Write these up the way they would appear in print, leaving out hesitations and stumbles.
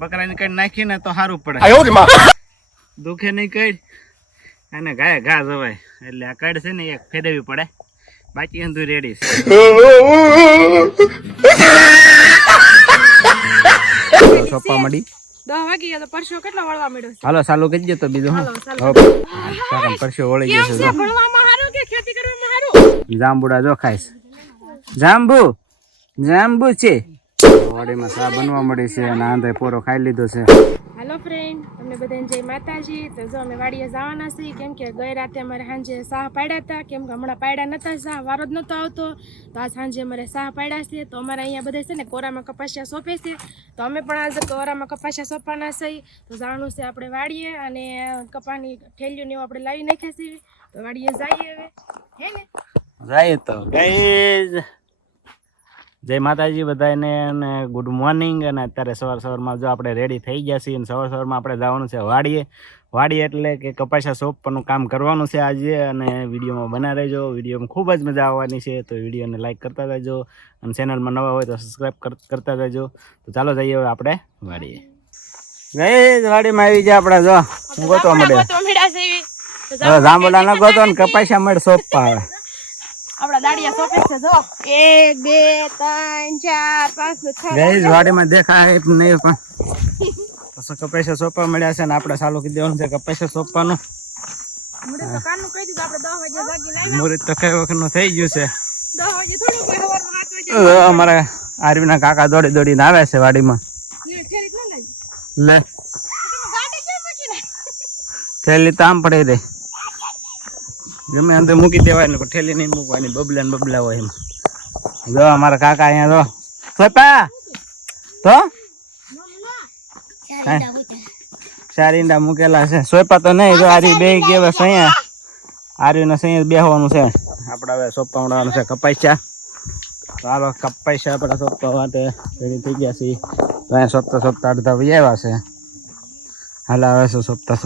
બકરાને કઈ નાખીને તો સારું પડે. દુખે નહીં કઈ અને ગાય ઘા જવાય એટલે આ કડ છે ને એક ફેરવી પડે, બાકી અંધું રેડી છે. સોપા મળી 10 વાગી ગયા તો પરસો કેટલો વળવા મળ્યો છે. હાલો ચાલુ કરી દો તો બીજું હું પરસો વળી ગયો છે. ભણવામાં હારું કે ખેતી કરવામાં હારું? જાંબુડા જો ખાઈશ. જાંબુ છે વાડીમાં સા બનવા મળી છે અને આંધે પોરો ખાઈ લીધો છે. હેલો ફ્રેન્ડ, તમને બધાને જય માતાજી. તો જો અમે વાડીએ જવાના છીએ કેમ કે ગઈ રાતે અમારે સાંજે સાહ પાડ્યા હતા, કેમ કે હમણાં પાડ્યા નતા, સાહ વારો જ નતો આવતો. તો આ સાંજે અમારે સાહ પાડ્યા છે. તો અમારે અહીંયા બધા છે ને કોરામાં કપાસિયા સોંપે છે, તો અમે પણ આજે કોરામાં કપાસિયા સોંપવાના છીએ. તો જવાનું છે આપણે વાડીએ અને કપાની ઠેલીઓને એવું આપણે લાવી નાખ્યા છીએ. તો વાડીએ જઈએ હવે, હે ને જાય તો ગાઈઝ જય માતાજી બધાને અને ગુડ મોર્નિંગ. અને અત્યારે સવારમાં જો આપણે રેડી થઈ ગયા છીએ અને સવારમાં આપણે જવાનું છે વાડીએ એટલે કે કપાસિયા સોંપવાનું કામ કરવાનું છે આજે. અને વિડીયોમાં બના રહેજો, વિડીયોમાં ખૂબ જ મજા આવવાની છે. તો વિડીયોને લાઈક કરતા રહેજો અને ચેનલમાં નવા હોય તો સબસ્ક્રાઈબ કરતા રહેજો. તો ચાલો જઈએ હવે આપણે વાડીએ. ગાઈઝ વાડીમાં આવી જાય આપણે, જો હું ગોતવા મળે જાંબુડા ન ગોતો ને કપાસિયા મળે સોંપવા આવે. આપડા દાડિયા સોંપે છે જો 1 2 3 4 5 6 ગાઈઝ વાડીમાં દેખાય નહીં પણ કપાસિયા સોંપવા મળ્યા છે ને આપણે ચાલુ કરી દેવાનું છે કપાસિયા સોંપવાનું. મુરત તો કાનનું કહી દીધું, આપણે 10 વાગે જાગીને આવ્યા. મુરત તો કઈ વખતનું થઈ ગયું છે. 10 વાગે થોડું કોઈ સવારમાં 7 વાગે અમારા આરવીના કાકા દોડીને આવે છે વાડીમાં. ઠેરી ન લાગી લે તમે ગાડી કેમ મૂકી ને? થેલી તો આમ પડી રહી, ગમે અંદર મૂકી દેવાય ને ઠેલી નહીં મૂકવાની, બબલા હોય એમ. જો અમારા કાકા અહીંયા જો સોપા તો ચાર ઈંડા મૂકેલા છે. સોપા તો નહીં, જો આરી બે કેવા સૈયા આરીને સૈયા બેહવાનું છે. આપણે હવે સોપા ઉડાવવાનું છે કપાસિયા. ચાલો કપાસિયા આપણે સોપવા માટે રેડી થઈ ગયા છીએ. તો અહીંયા સોપતા અડધા વહી આવ્યા છે. હાલ આવે છે સોપતા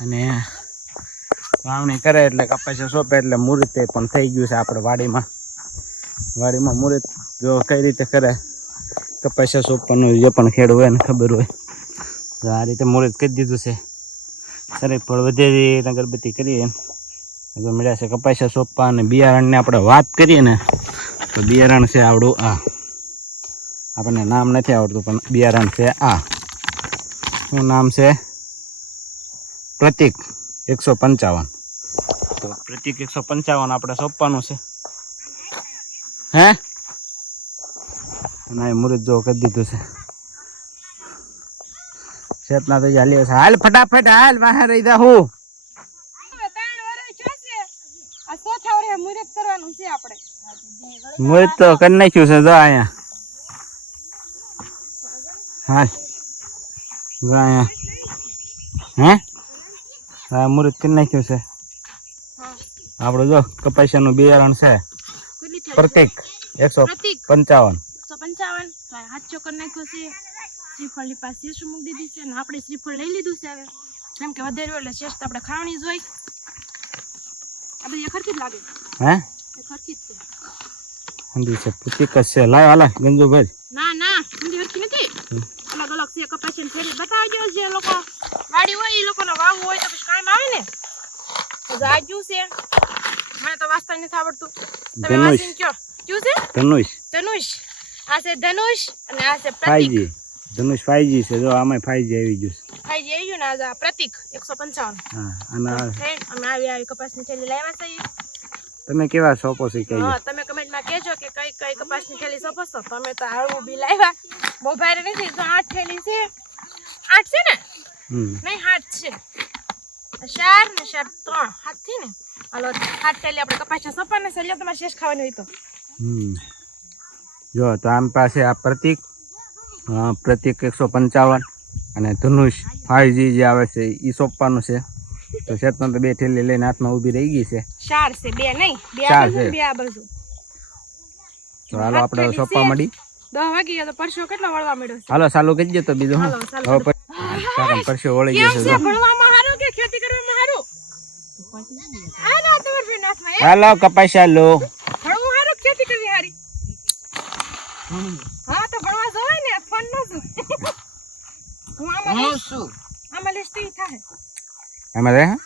અને વાવણી કરે એટલે કપાસિયા સોંપે એટલે મુહૂર્તે પણ થઈ ગયું છે આપણે વાડીમાં મુહૂર્ત જો કઈ રીતે કરે કપાસિયા સોંપવાનું જે પણ ખેડ હોય ને ખબર હોય તો આ રીતે મુહૂર્ત કરી દીધું છે. શરીર ફળ વધે અગરબત્તી કરીએ તો મળ્યા છે કપાસિયા સોંપવા. અને બિયારણને આપણે વાત કરીએ ને તો બિયારણ છે આવડું આ, આપણને નામ નથી આવડતું પણ બિયારણ છે આ. શું નામ છે? પ્રતિક 155. તો પ્રતિક 155 આપણે સોંપવાનું છે. હે અને મુહૂર્ત જો કરી દીધું છે. શેતના તો હાલી છે. હાલ ફટાફટ હાલ, બહાર રહી જા. હું 3 વર્ષ છે, આ 4થા વર્ષે મુહૂર્ત કરવાનું છે આપણે. મુહૂર્ત તો કરી નાખ્યું છે જો અહીંયા. હા જો અહીંયા હે હા મુહૂર્ત કરી નાખ્યું છે. આપણું જો કપાસિયાનું બિયારણ છે પ્રતિક 155. 155 હાથ ચોકર નાખ્યો છે. શ્રીફળની પાસે શેષ મૂકી દીધી છે અને આપણે શ્રીફળ લઈ લીધું છે હવે, કેમ કે વધારે એટલે શેષ તો આપણે ખાવાની જ હોય. આ બધી ખરખી જ લાગે હે એ ખરખી જ છે. હંધી છે પ્રતિક જ છે. લાવ હાલા ગંજુભાઈ. ના હંધી ખરખી નથી, અલગ અલગ છે. કપાસિયાની થેલી બતાવજો, જે લોકો વાડી હોય એ લોકોને વાવવું હોય તો પછી કામ આવે ને. તો આજુ છે, મને તો વાંચતા નથી આવડતું, તમે વાંચીને કયો કયું છે? ધનુષ. આ છે ધનુષ અને આ છે પ્રતિક. ધનુષ 5G છે જો, આમાં 5G આવી ગયું છે. 5G આવી ગયું ને આ પ્રતિક 155. હા અને અમે આવી કપાસની થેલી લાવ્યા છે. તમે કેવા સોંપો છો કઈ? હા તમે કમેન્ટમાં કહેજો કે કઈ કપાસની થેલી સોંપો છો. તમે તો આવું બી લાવ્યા, બહુ ભારે નથી. તો 8 થેલી છે, 8 છે ને? નહીં 7 છે, 4 ને 4 3 7 થી ને. હાલો 7 થેલી આપણે કપાસિયા સોંપવાના છે. તમારે શેષ ખાવાની હોય તો જો તો આમ પાસે આ પ્રતિક 155 અને ધનુષ 5G જે આવે છે એ સોંપવાનું છે. તો શેતમાં તો 2 થેલી લઈને હાથમાં ઊભી રહી ગઈ છે. 4 છે, 2 નહીં, 2 આ બાજુ. તો હાલો આપણે સોંપવા મળી 10 વાગી ગયા તો પરસો કેટલો વળવા મળ્યો છે. હાલો ચાલુ કરી દો તો બીજું હું પરસો વળી ગયો છે. ભણવામાં હારું કે ખેતી કરવામાં હારું? આ ના તમાર ફ્રેન્ડ હાથમાં હાલો કપાસિયા લો. ભણવું હારું ખેતી કરવી હારી? હા તો ભણવા જવાય ને, ફોન ન જો. હું આમાં લઈશ તો ઈ થાય. એમાં રહે હા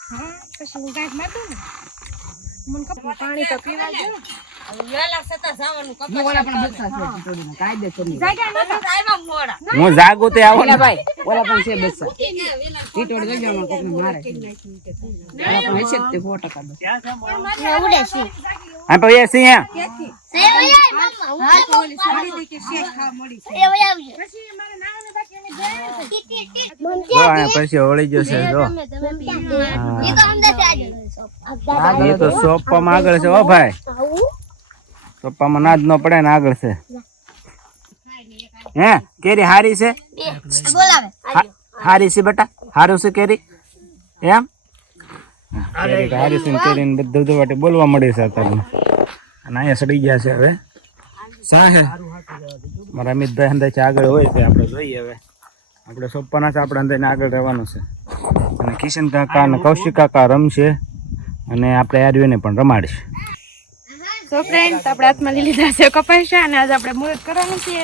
પછી હું ગાંઠ માર દઉં ને મને ખબર પાણી તો પીવા જો હું જાગું તે આવો ને હા તો એ સિંહ પછી હોળી જશે જો એ તો સોપામાં આગળ છે. ઓ ભાઈ સોપામાં ના જ ન પડે ને આગળ છે. હે કેરી હારી છે હારી છે બેટા હારું છે કેરી એમ કેરી તો હારી છે ને કેરી ને બધું વાટે બોલવા મળે છે અત્યારે અને અહીંયા સડી ગયા છે. હવે શા હે મારા અમિતભાઈ અંદાજે આગળ હોય છે આપણે જોઈએ. હવે આપણે સોપાના છે આપણે અંદાજને આગળ રહેવાનું છે અને કિશન કાકા અને કૌશિક કાકા રમશે અને આપણે આર્યુને પણ રમાડીશ. તો ફ્રેન્ડ આપણે હાથમાં લઈ લીધા છે કપાસા અને આજે આપણે મુહૂર્ત કરવાનું છે.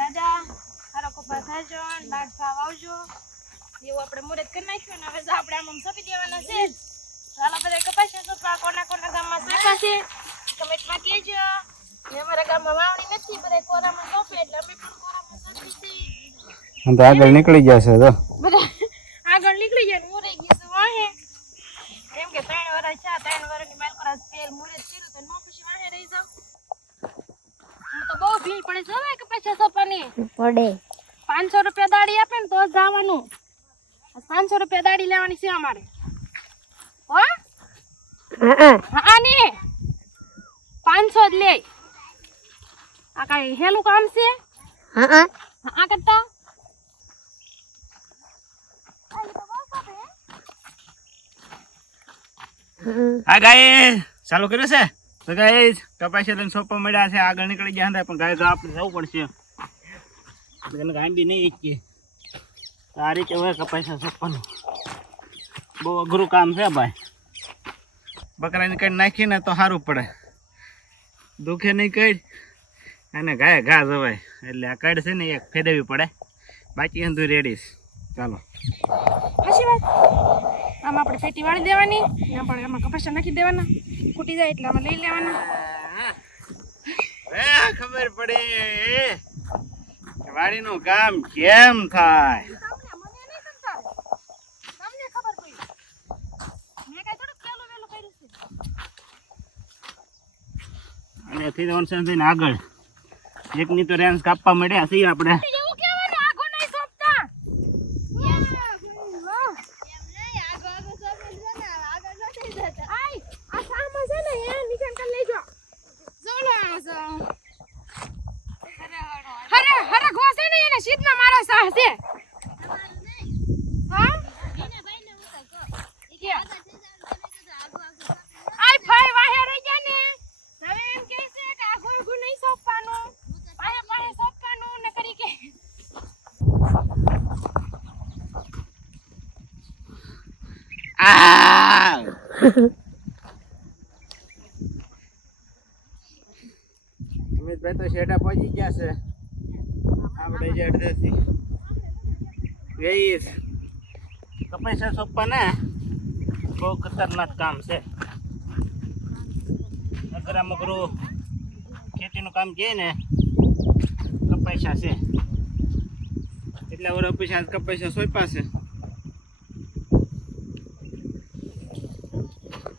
દાદા સારો કપાસ થાજો દાળ ખાવ આવજો એવું આપણે મુહૂર્ત કરી નાખ્યું અને હવે આપણે આમ સોંપી દેવાના છે. ચાલો બધા કપાસા સોંપવા કોના કોના ગામમાં સોંપ્યા છે કમેન્ટમાં કહેજો. અમારા ગામમાં વાવણી નથી બધા કોરામાં સોંપે એટલે અમે પણ કોરામાં સોંપી તો આગળ નીકળી જશે તો બધા આગળ નીકળી જાય હું રહી ગઈ છું વાહે એમ કે 3 વર્ષ છે 3 વર્ષની માર પર તેલ મુરત કર્યું તો નો પછી વાહે રહી જાવ. તો બહુ ભીડ પડે છે હવે કે પૈસા સોપાની પડે 500 રૂપિયા દાડી આપે ને તો જ જવાનું. 500 રૂપિયા દાડી લેવાની છે અમારે હો હા ને 500 જ લે. આ કઈ હેલું કામ છે હા કરતા હા ગાય ચાલુ કર્યું છે તો ગાય કપાસ લઈને સોપા મળ્યા છે આગળ નીકળી ગયા હતા પણ ગાય તો આપણે જવું પડશે આપણે ગાય બી નહીં ઈચ્છીએ આ રીતે હોય કપાસ સોપાનું બહુ અઘરું કામ છે ભાઈ. બકરાને કઈ નાખીને તો સારું પડે દુખે નહીં કઈ અને ગાય ઘા જવાય એટલે આ કડ છે ને એક ફેરવી પડે બાકી અંધું રેડીશ. ચાલો સાચી વાત આમાં આપણે પેટી વાળી દેવાની આપણે એમાં કપાસા નાખી દેવાના ફૂટી જાય એટલે આમાં લઈ લેવાના. ખબર પડે વાડીનું કામ કેમ થાય. અને થી ઓનસન થઈને આગળ એકની તો રેન્જ કાપવા મળ્યા છીએ આપણે. અમિતભાઈ તો શેઠા પહોંચી ગયા છે આપણે જે અડધેથી ગઈશ. કપાસા સોંપવા ને બહુ ખતરનાક કામ છે. અઘરા મગરું ખેતીનું કામ કહે ને કપાસા છે એટલા વર્ષ પછી આજ કપાસા સોંપ્યા છે.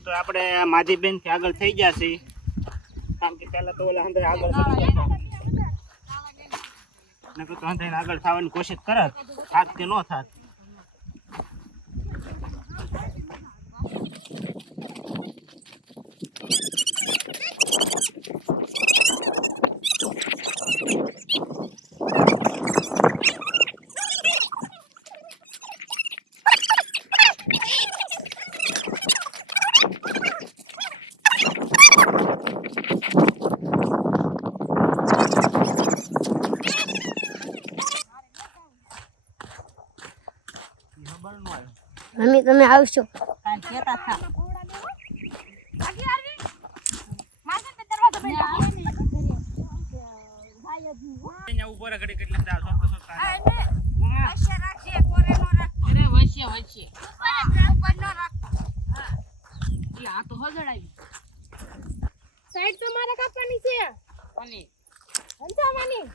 તો આપણે માધીબેન થી આગળ થઈ જશે કામ કે પહેલા તો ઓલા અંદર આગળ થઈ જતા નકર તો અંદર આગળ થવાની કોશિશ કરત થાક કે નો થાત. મમ્મી તમે આવશો ઉપર ઘડી કેટલા સાઈડ તો મારે કાપવાની છે હંસાવાની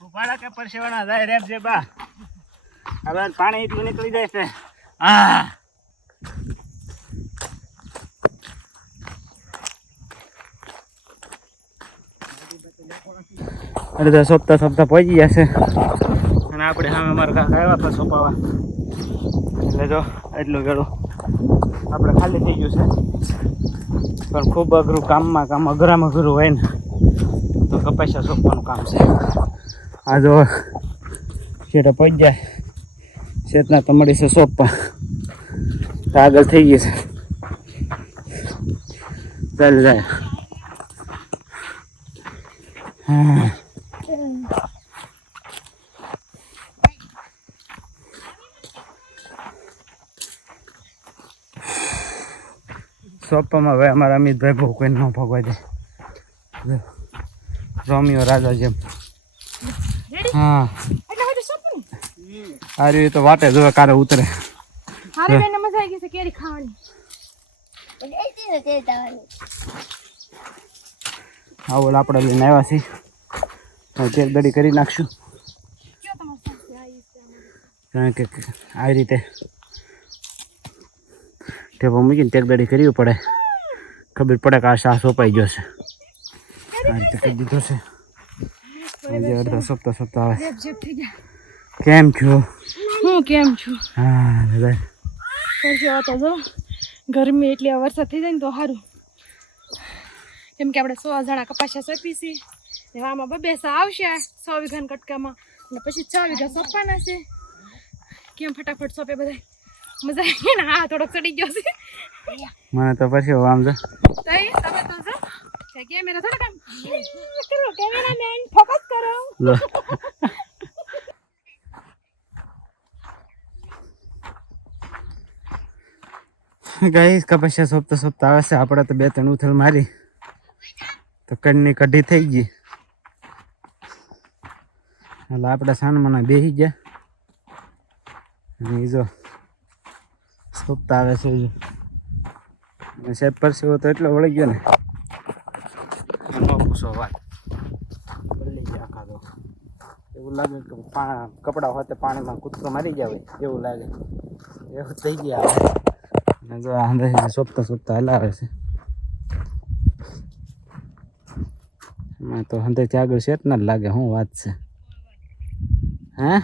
ઉપાડા કે પરસેવાના જાય રેપ છે બા હવે પાણી એટલું નીકળી જાય છે હા અડધા સપ્તાહ પહોંચી જશે અને આપણે સામે અમારા કાકા આવ્યા હતા સોંપાવા એટલે જો એટલું વેળું આપણે ખાલી થઈ ગયું છે પણ ખૂબ અઘરું કામ અઘરામાં અઘરું હોય ને તો કપાસિયા સોંપવાનું કામ છે આ જો શેઠે પહોંચી જાય શેઠના તો મળી છે સોંપવા તો આગળ થઈ ગઈ છે ચાલ જાય હા સોંપવામાં હવે અમારા અમિતભાઈ બહુ કોઈ ન ભોગવાય દે રોમિયો રાજા જેમ હા આ રીતે તો વાટે જોવે કારે ઉતરે હારે બેન મજા આવી ગઈ છે કેરી ખાવાની આવો આપણે લઈને આવ્યા છીએ તેલ દડી કરી નાખશું કારણ કે આ રીતે ટેપો મૂકીને તેલ દડી કરવી પડે ખબર પડે કે આ શાહ સોંપાઈ ગયો છે આ રીતે કરી દીધો છે આજે અડધા સપ્તાહ આવે કેમ છો હું કેમ છું હા દાદા પરસેવો તો જો ગરમી એટલી વરસાદ થઈ જાય ને તો સારું કેમ કે આપણે 100 જણા કપાસિયા સોંપી છે ને આમાં 2 સા આવશે 100 વીઘાના કટકામાં અને પછી 6 વીઘા સોંપવાના છે કેમ ફટાફટ સોંપે બધા મજા આવી ને હા થોડોક ચડી ગયો છે મને તો પછી આમ જો તઈ તમે તો જો કેમેરા થોડા કામ કરો કેમેરામેન ફોકસ કરો લો ગાઈસ કપાસિયા સોંપતા આવે છે આપણે તો 2-3 ઉથલ મારી તો કડની કઢી થઈ ગઈ એટલે આપણે સાનમાના બેસી ગયા અને જો સોંપતા આવે છે અને સાહેબ પરસેવો તો એટલો વળી ગયો ને ન પૂછો વાત પલ્લી ગયા આખા તો એવું લાગે કે કપડા હોતે પાણીમાં કૂદકો મારી ગયા હોય એવું લાગે એવું થઈ ગયા અને જો આ સોંપતા હલાવે છે એમાં તો હંધેથી આગળ શેઠ ના લાગે શું વાત છે હે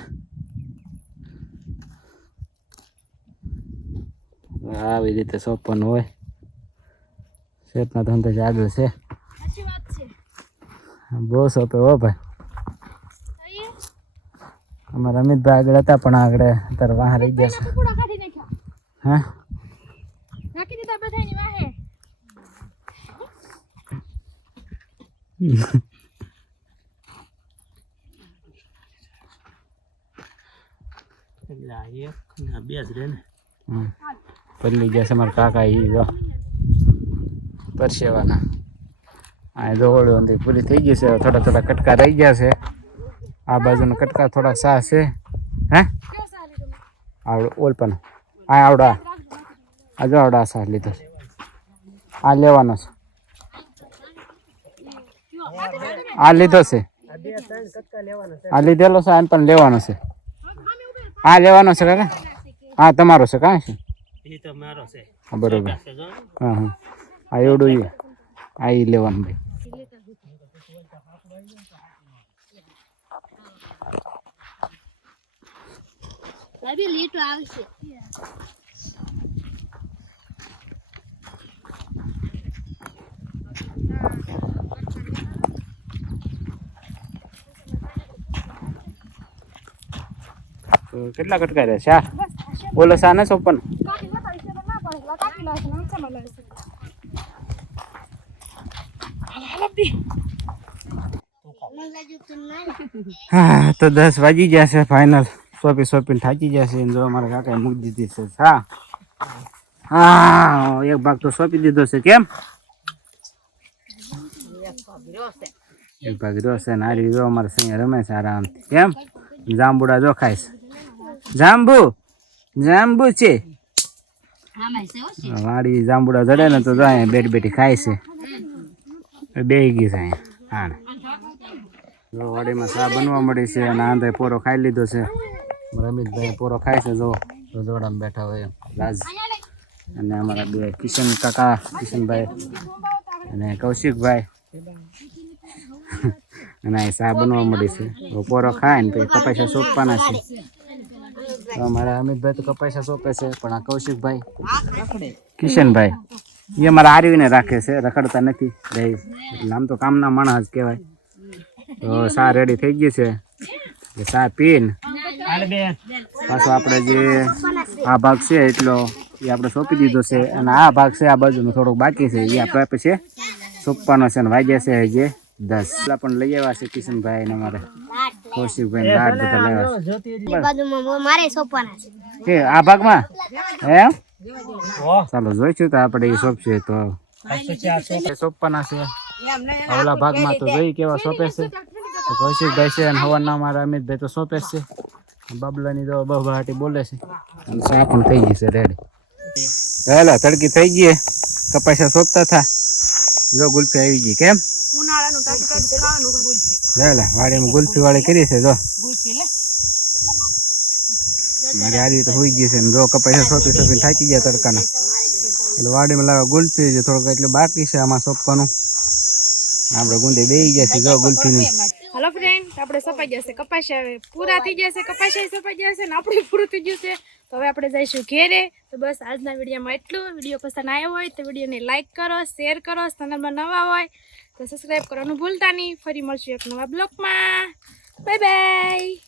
આવી રીતે સોંપવાનું હોય શેઠના તો હંધેથી આગળ છે સાચી વાત છે બહુ સોંપે હો ભાઈ અમારા અમિતભાઈ આગળ હતા પણ આગળ અત્યારે વાહ રહી ગયા છે કપડા કાઢી નાખ્યા હા નાખી દીધા બધાની વાહે પલ્લી ગયા છે મારા કાકા એ જો પરસેવાના આ દોડ્યો અંદર પૂરી થઈ ગઈ છે થોડા કટકા રહી ગયા છે આ બાજુના કટકા થોડા સા છે હે આવડો ઓલપન આ આવડા આ જો આવડા સા લીધો છે આ લેવાનો છે આ લીધો છે આ લીધેલો છે આને પણ લેવાનો છે આ લેવાનો છે કાકા હા તમારો છે કાં છે હા બરોબર હા હા આ એવડું આ એ લેવાનું ભાઈ કેટલા કટકા રહ્યા છે બોલો સા ને સોપન હા તો 10 વાગી ગયા છે ફાઇનલ સોંપીને થાકી ગયા છે જો અમારા કાકાએ મૂકી દીધી છે હા હા એક ભાગ તો સોંપી દીધો છે કેમ એક ભાગ રહ્યો છે ને આરી જો અમારે સિંહ રમે છે આરામથી કેમ જાંબુડા જો ખાઈશ જાંબુ છે વાડી જાંબુડા જડે ને તો જાય બેઠી બેઠી ખાય છે બે ગઈ છે હા જો વાડીમાં ચા બનવા મળી છે અને આંધે પોરો ખાઈ લીધો છે રમીતભાઈ પોરો ખાય છે જો જોડામાં બેઠા હોય એમ રાજ અને અમારા બે કિશનભાઈ અને કૌશિકભાઈ અને આ ચા બનવા મળી છે પોરો ખાય ને પછી કપાસિયા સોંપવાના છે તો અમારા અમિતભાઈ તો કપાસિયા સોંપે છે પણ આ કૌશિકભાઈ કિશનભાઈ એ અમારા આરવીને રાખે છે રખડતા નથી રહી એટલે આમ તો કામના માણસ જ કહેવાય તો ચા રેડી થઈ ગઈ છે એટલે ચા પીને પાછો આપણે જે આ ભાગ છે એટલો એ આપણે સોંપી દીધો છે અને આ ભાગ છે આ બાજુનો થોડોક બાકી છે એ આપણે પછી સોંપવાનો છે અને વાગ્યા છે જે 10 પણ લઈ આવ્યા છે કિશનભાઈ ને અમારે કૌશિકભાઈ લાડ બધા લેવા છે આ ભાગમાં એમ ચાલો જોઈશું તો આપણે એ સોંપશે તો સોંપવાના છે ઓલા ભાગમાં તો જોઈ કેવા સોંપે છે તો કૌશિકભાઈ છે અને હવાના અમારા અમિતભાઈ તો સોંપે છે બાબલાની તો બહબાટી બોલે છે અને ચા પણ થઈ ગઈ છે રેડી ચાલો તડકી થઈ ગઈ કપાસિયા સોંપતા થા જો ગુલ્ફી આવી ગઈ કેમ ચાલો વાડીમાં ગુલ્ફી વાળી કરી છે જો મારી હારી તો હોઈ ગઈ છે ને જો કપાસિયા સોંપીને થાકી ગયા તડકાના એટલે વાડીમાં લાવે ગુલ્ફી છે થોડુંક એટલું બાકી છે આમાં સોંપવાનું આપણે ગુંદે બેસી ગયા છે જો ગુલ્ફીની હેલો ફ્રેન્ડ આપણે સપાઈ જશે કપાસિયા હવે પૂરા થઈ જશે કપાસિયા સપાઈ જશે ને આપણે પૂરું થઈ જશે તો હવે આપણે જઈશું ઘેરે તો બસ આજના વિડીયોમાં એટલું વિડીયો પસંદ આવ્યો હોય તો વિડીયોને લાઈક કરો શેર કરો ચેનલમાં નવા હોય તો સબસ્ક્રાઈબ કરવાનું ભૂલતા નહીં ફરી મળશું એક નવા બ્લોગમાં બાય બાય